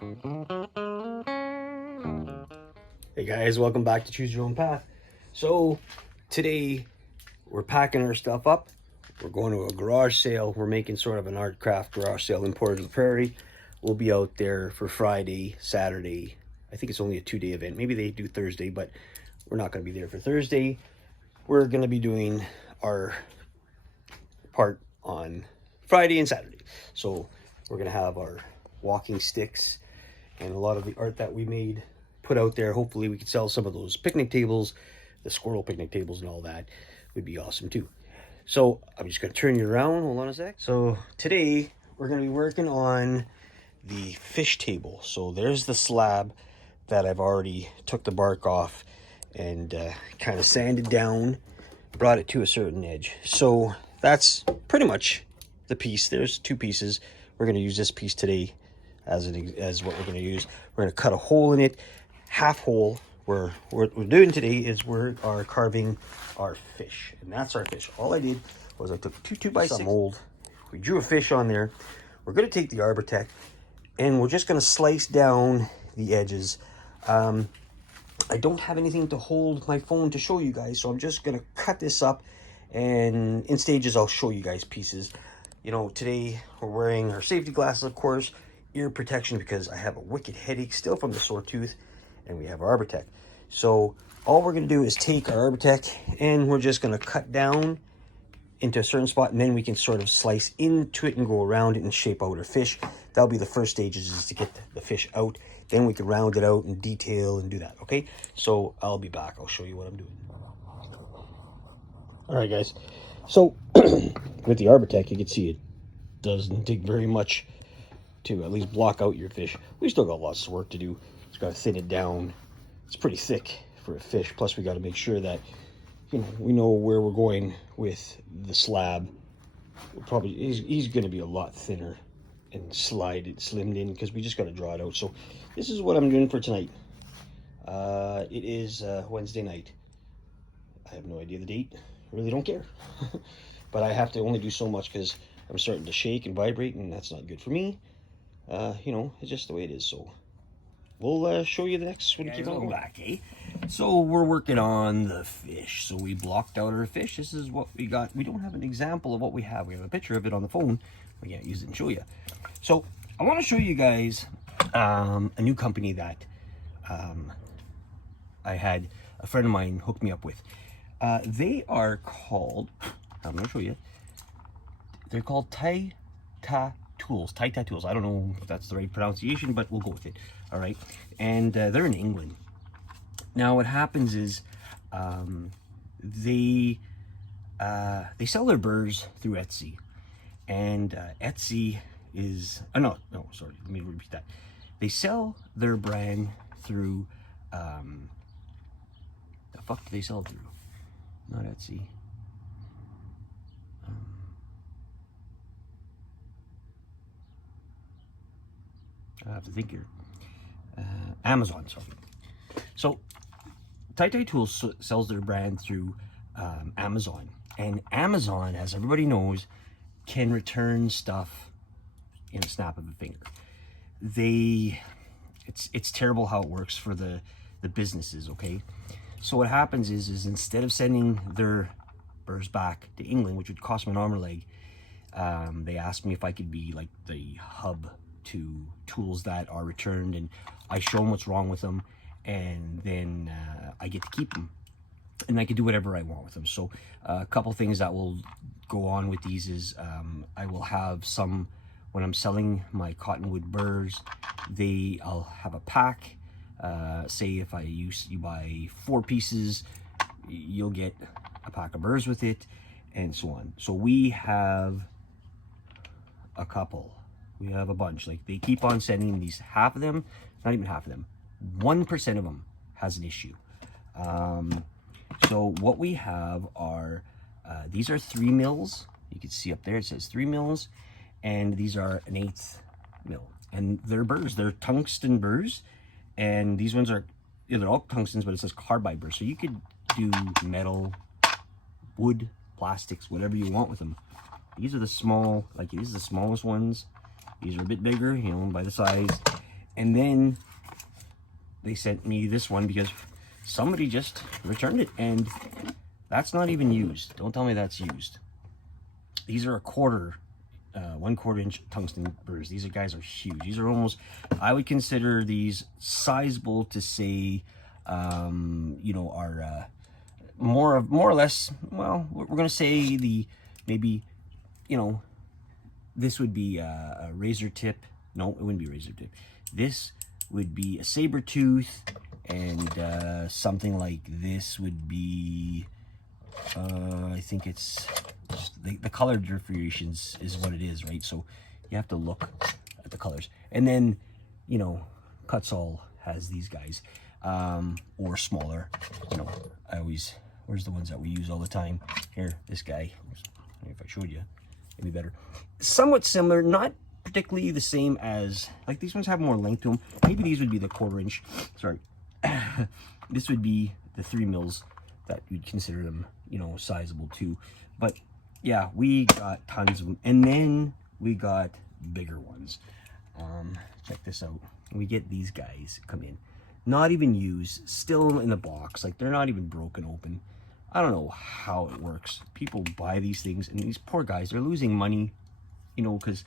Hey guys, welcome back to Choose Your Own Path. So today we're packing our stuff up. We're going to a garage sale. We're making sort of an art craft garage sale in Portage la Prairie. We'll be out there for Friday, Saturday. I think it's only a 2-day event. Maybe they do Thursday, but we're not going to be there for Thursday. We're going to be doing our part on Friday and Saturday. So we're going to have our walking sticks and a lot of the art that we made put out there. Hopefully we could sell some of those picnic tables, the squirrel picnic tables and all that would be awesome too. So I'm just going to turn you around. Hold on a sec. So today we're going to be working on the fish table. So there's the slab that I've already took the bark off and kind of sanded down, brought it to a certain edge. So that's pretty much the piece. There's two pieces. We're going to use this piece today as what we're going to use. We're going to cut a hole in it, half hole. What we're doing today is we are carving our fish, and that's our fish. All I did was I took two 2x6 mold. We drew a fish on there. We're going to take the Arbortech, and we're just going to slice down the edges. I don't have anything to hold my phone to show you guys, so I'm just going to cut this up, and in stages I'll show you guys pieces. You know, today we're wearing our safety glasses, of course, ear protection because I have a wicked headache still from the sore tooth, and we have our Arbortech. So all we're going to do is take our Arbortech and we're just going to cut down into a certain spot, and then we can sort of slice into it and go around it and shape out our fish. That'll be the first stages, is to get the fish out. Then we can round it out and detail and do that, okay? So I'll be back. I'll show you what I'm doing. All right, guys. So with the Arbortech, you can see it doesn't take very much to at least block out your fish. We still got lots of work to do. Just got to thin it down. It's pretty thick for a fish. Plus, we got to make sure that we know where we're going with the slab. Probably he's going to be a lot thinner and slimmed in because we just got to draw it out. So this is what I'm doing for tonight. It is Wednesday night. I have no idea the date. I really don't care. But I have to only do so much because I'm starting to shake and vibrate, and that's not good for me. It's just the way it is. So we'll show you the next one. Keep on back, eh? So we're working on the fish. So we blocked out our fish. This is what we got. We don't have an example of what we have. We have a picture of it on the phone. We can't use it and show you. So I want to show you guys a new company that I had a friend of mine hook me up with. They are called, I'm going to show you. They're called Tools. I don't know if that's the right pronunciation, but we'll go with it. All right. And they're in England. Now what happens is they sell their burrs through Etsy. And Etsy is, sorry, let me repeat that. They sell their brand through, the fuck do they sell it through? Not Etsy. I have to think here. Amazon, sorry. So, Tools sells their brand through Amazon. And Amazon, as everybody knows, can return stuff in a snap of a finger. It's terrible how it works for the businesses, okay? So what happens is instead of sending their burrs back to England, which would cost me an arm and a leg, they asked me if I could be like the hub to tools that are returned, and I show them what's wrong with them, and then I get to keep them, and I can do whatever I want with them. So a couple things that will go on with these is I will have some, when I'm selling my cottonwood burrs, I'll have a pack. Say if you buy 4 pieces, you'll get a pack of burrs with it, and so on. So we have a couple. We have a bunch. Like, they keep on sending these. Half of them, not even half of them, 1% of them has an issue. So what we have are these are 3 mils. You can see up there it says 3 mils, and these are an 1/8 mil. And they're burrs. They're tungsten burrs, and these ones are, they're all tungstens, but it says carbide burrs. So you could do metal, wood, plastics, whatever you want with them. These are the small, like these are the smallest ones. These are a bit bigger, by the size. And then they sent me this one because somebody just returned it, and that's not even used. Don't tell me that's used. These are a 1/4 inch tungsten burrs. These guys are huge. These are almost, I would consider these sizable to say, you know, are more or less, well, we're gonna say maybe, you know, this would be a razor tip. No, it wouldn't be a razor tip. This would be a saber tooth, and something like this would be, I think it's just the color differentiations is what it is, right? So you have to look at the colors. And then, you know, Kutzall has these guys, or smaller. You know, where's the ones that we use all the time? Here, this guy. If I showed you, it'd be better. Somewhat similar, not particularly the same as, like, these ones have more length to them. Maybe these would be the 1/4 inch. Sorry. This would be the 3 mils that you'd consider them, you know, sizable too. But yeah, we got tons of them, and then we got bigger ones. Check this out. We get these guys come in, not even used, still in the box, like they're not even broken open. I don't know how it works. People buy these things, and these poor guys, they're losing money, you know, because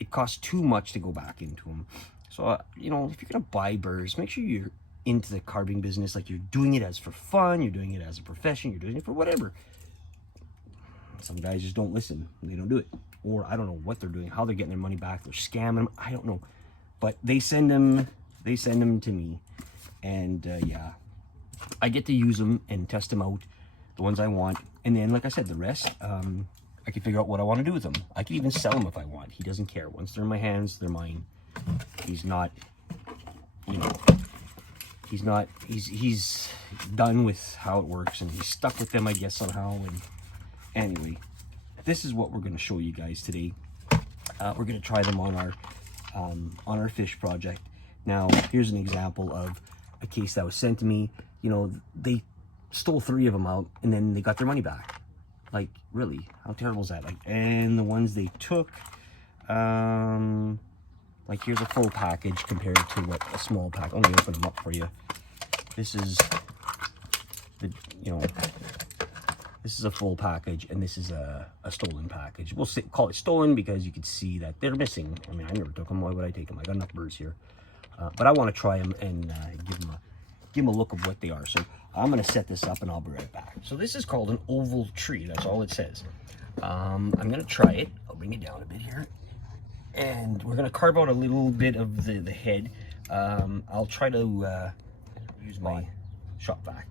it costs too much to go back into them. So, you know, if you're gonna buy burrs, make sure you're into the carving business, like you're doing it as for fun, you're doing it as a profession, you're doing it for whatever. Some guys just don't listen, they don't do it, or I don't know what they're doing, how they're getting their money back, they're scamming them, I don't know, but they send them to me, and yeah, I get to use them and test them out, the ones I want, and then, like I said, the rest, I can figure out what I want to do with them. I can even sell them if I want. He doesn't care. Once they're in my hands, they're mine. He's not, you know, he's done with how it works, and he's stuck with them, I guess, somehow. And anyway, this is what we're going to show you guys today. We're going to try them on our fish project. Now, here's an example of a case that was sent to me. You know, they stole 3 of them out, and then they got their money back. Like, really, how terrible is that? Like, and the ones they took, like, here's a full package compared to what a small pack. Let me open them up for you. This is the, you know, this is a full package, and this is a stolen package. We'll call it stolen because you can see that they're missing. I mean, I never took them. Why would I take them? I got enough birds here, but I want to try them and give them a look of what they are. So I'm going to set this up, and I'll be right back. So this is called an oval tree. That's all it says. I'm going to try it. I'll bring it down a bit here. And we're going to carve out a little bit of the head. I'll try to use my shop vac.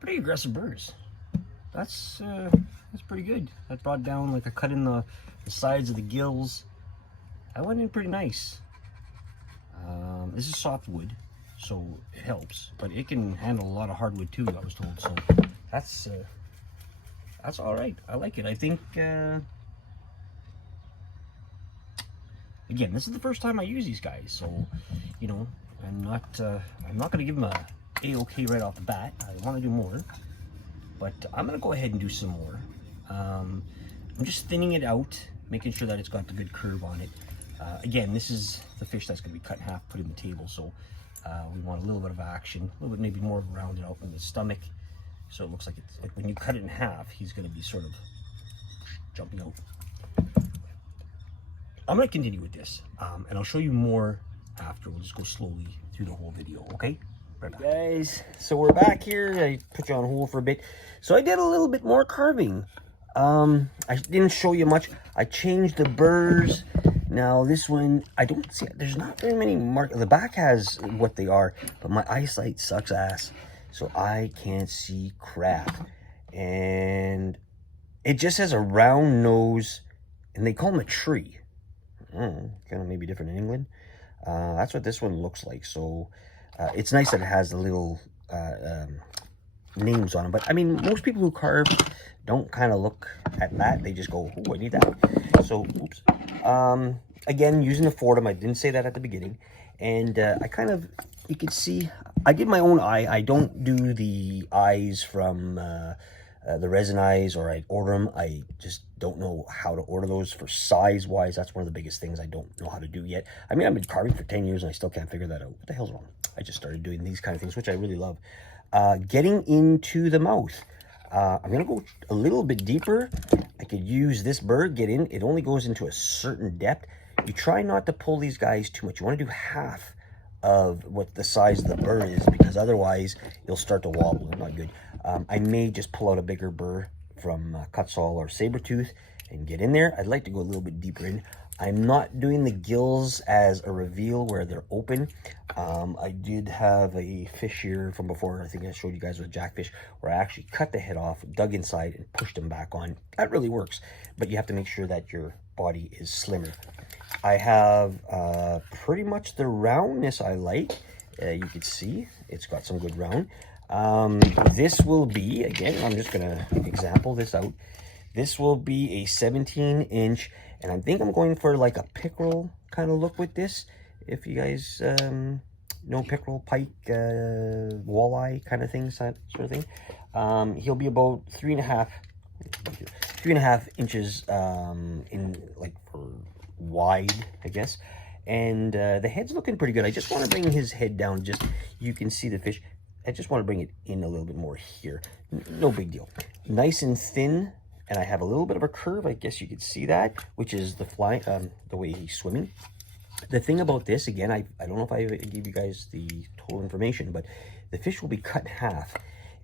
Pretty aggressive burrs. That's pretty good. That brought down, like, a cut in the sides of the gills. That went in pretty nice. This is softwood, so it helps, but it can handle a lot of hardwood too, I was told. So that's all right. I like it. I think again, this is the first time I use these guys, so you know, I'm not going to give them a A-OK right off the bat. I want to do more, but I'm going to go ahead and do some more. I'm just thinning it out, making sure that it's got the good curve on it. Again, this is the fish that's going to be cut in half, put in the table, so we want a little bit of action, a little bit maybe more rounded out in the stomach, so it looks like it's like when you cut it in half, he's going to be sort of jumping out. I'm going to continue with this, and I'll show you more after. We'll just go slowly through the whole video, okay? Right back. Guys, so we're back here. I put you on hold for a bit. So I did a little bit more carving. I didn't show you much. I changed the burrs, Now this one, I don't see, there's not very many marks. The back has what they are, but my eyesight sucks ass, so I can't see crap. And it just has a round nose, and they call them a tree. Kind of maybe different in England. That's what this one looks like. So it's nice that it has the little names on them. But I mean, most people who carve don't kind of look at that. They just go, oh, I need that. So, oops. Again, using the Fordham, I didn't say that at the beginning. And I kind of, you can see, I did my own eye. I don't do the eyes from the resin eyes, or I order them. I just don't know how to order those for size-wise. That's one of the biggest things I don't know how to do yet. I mean, I've been carving for 10 years and I still can't figure that out. What the hell's wrong? I just started doing these kind of things, which I really love. Getting into the mouth. I'm going to go a little bit deeper. I could use this bird, get in. It only goes into a certain depth. You try not to pull these guys too much. You want to do half of what the size of the burr is, because otherwise you'll start to wobble. Not good. I may just pull out a bigger burr from Cutsaw or Sabertooth and get in there. I'd like to go a little bit deeper in. I'm not doing the gills as a reveal where they're open. I did have a fish here from before. I think I showed you guys with jackfish, where I actually cut the head off, dug inside, and pushed them back on. That really works, but you have to make sure that your body is slimmer. I have pretty much the roundness I like. You can see it's got some good round. This will be, again, I'm just gonna example this out. This will be a 17-inch, and I think I'm going for like a pickerel kind of look with this. If you guys know pickerel, pike, walleye kind of things, that sort of thing. He'll be about 3.5 inches in, like, for wide, I guess. And the head's looking pretty good. I just want to bring his head down, just you can see the fish. I just want to bring it in a little bit more here. No big deal. Nice and thin, and I have a little bit of a curve. I guess you could see that, which is the the way he's swimming. The thing about this, again, I don't know if I gave you guys the total information, but the fish will be cut in half,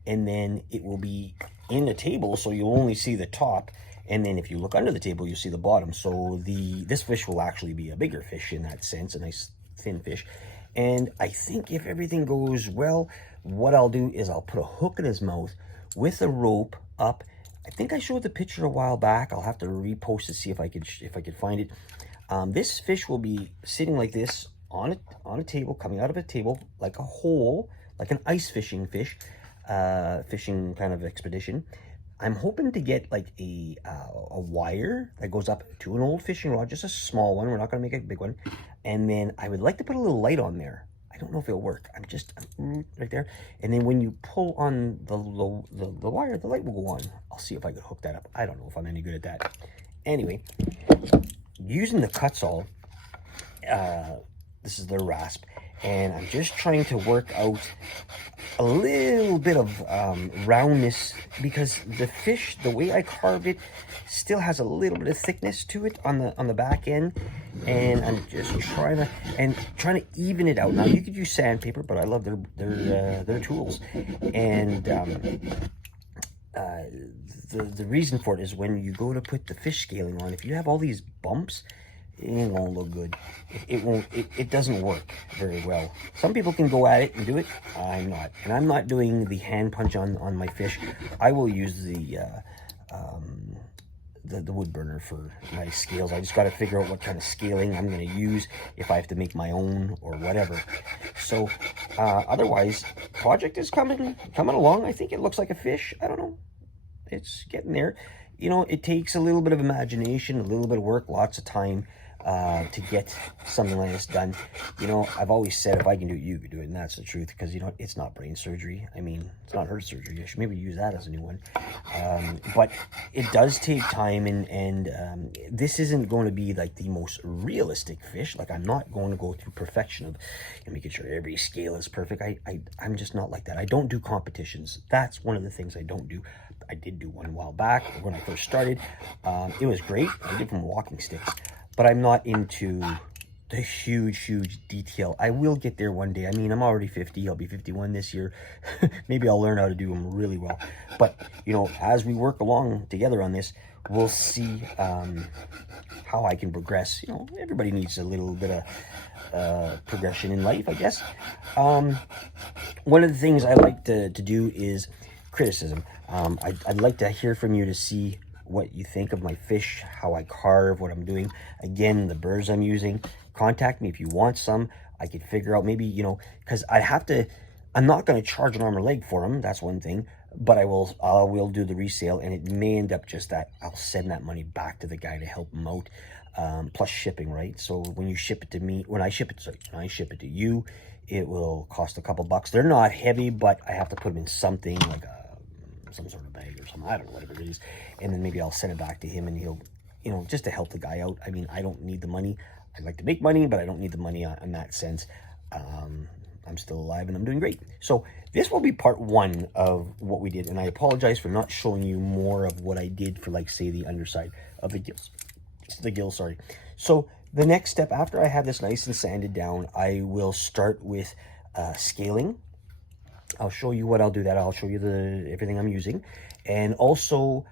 and then it will be in the table, so you'll only see the top. And then if you look under the table, you'll see the bottom. So this fish will actually be a bigger fish in that sense, a nice thin fish. And I think if everything goes well, what I'll do is I'll put a hook in his mouth with a rope up. I think I showed the picture a while back. I'll have to repost it, see if I could find it. This fish will be sitting like this on a table, coming out of a table like a hole, like an ice fishing fish, fishing kind of expedition. I'm hoping to get like a wire that goes up to an old fishing rod, just a small one. We're not going to make a big one. And then I would like to put a little light on there. I don't know if it'll work. I'm just right there. And then when you pull on the wire, the light will go on. I'll see if I could hook that up. I don't know if I'm any good at that. Anyway, using the Cutsaw, this is the rasp, and I'm just trying to work out a little bit of roundness, because the fish, the way I carved it, still has a little bit of thickness to it on the back end, and I'm just trying to even it out. Now you could use sandpaper, but I love their tools, and the reason for it is when you go to put the fish scaling on, if you have all these bumps, it ain't gonna look good. It doesn't work very well. Some people can go at it and do it. I'm not, and I'm not doing the hand punch on my fish. I will use the wood burner for my scales. I just got to figure out what kind of scaling I'm going to use, if I have to make my own or whatever. So otherwise, project is coming along. I think it looks like a fish. I don't know. It's getting there. You know, it takes a little bit of imagination, a little bit of work, lots of time to get something like this done. You know, I've always said, if I can do it, you can do it, and that's the truth, because, you know, it's not brain surgery. I mean, it's not heart surgery. I should maybe use that as a new one. But it does take time, and this isn't going to be like the most realistic fish. Like, I'm not going to go through perfection of making sure every scale is perfect. I'm just not like that. I don't do competitions. That's one of the things I don't do. I did do one a while back when I first started. It was great. I did from walking sticks, but I'm not into the huge detail. I will get there one day. I mean, I'm already 50. I'll be 51 this year. Maybe I'll learn how to do them really well. But, you know, as we work along together on this, we'll see how how I can progress. You know, everybody needs a little bit of progression in life, I guess. One of the things I like to do is criticism. I'd like to hear from you to see what you think of my fish, how I carve, what I'm doing. Again, the burrs I'm using. Contact me if you want some. I could figure out maybe, you know, because I'm not going to charge an arm or leg for them. That's one thing. But I will do the resale, and it may end up just that I'll send that money back to the guy to help him out. Plus shipping, right? So when you ship it to me, when I ship it to you, it will cost a couple bucks. They're not heavy, but I have to put them in something like some sort of bag or something. I don't know, whatever it is. And then maybe I'll send it back to him, and he'll, you know, just to help the guy out. I mean, I don't need the money. I like to make money, but I don't need the money in that sense. I'm still alive and I'm doing great. So this will be part 1 of what we did. And I apologize for not showing you more of what I did for, like, say, the underside of the gills. Sorry. So the next step, after I have this nice and sanded down, I will start with scaling. I'll show you what I'll do that. I'll show you everything I'm using. And also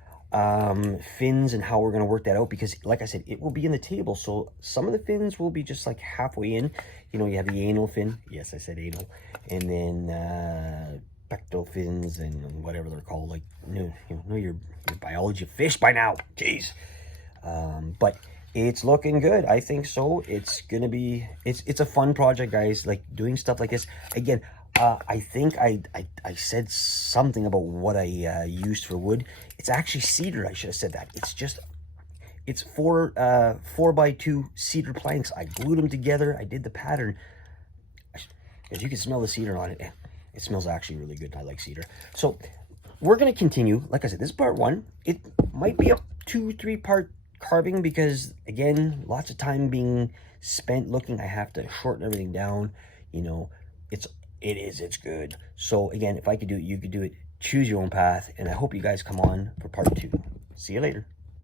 fins and how we're going to work that out, because like I said, it will be in the table. So some of the fins will be just like halfway in. You know, you have the anal fin. Yes, I said anal. And then pectoral fins and whatever they're called. Like, know your biology of fish by now. Jeez. But it's looking good. I think so. It's gonna be, it's a fun project, guys. Like, doing stuff like this. Again, I think I said something about what I used for wood. It's actually cedar. I should have said that. It's 4x2 cedar planks. I glued them together. I did the pattern. As you can smell the cedar on it. It smells actually really good. I like cedar. So we're going to continue. Like I said, this is part 1. It might be a 2-3 part carving, because again, lots of time being spent looking. I have to shorten everything down. You know, it's good. So again, if I could do it, you could do it. Choose your own path. And I hope you guys come on for part 2. See you later.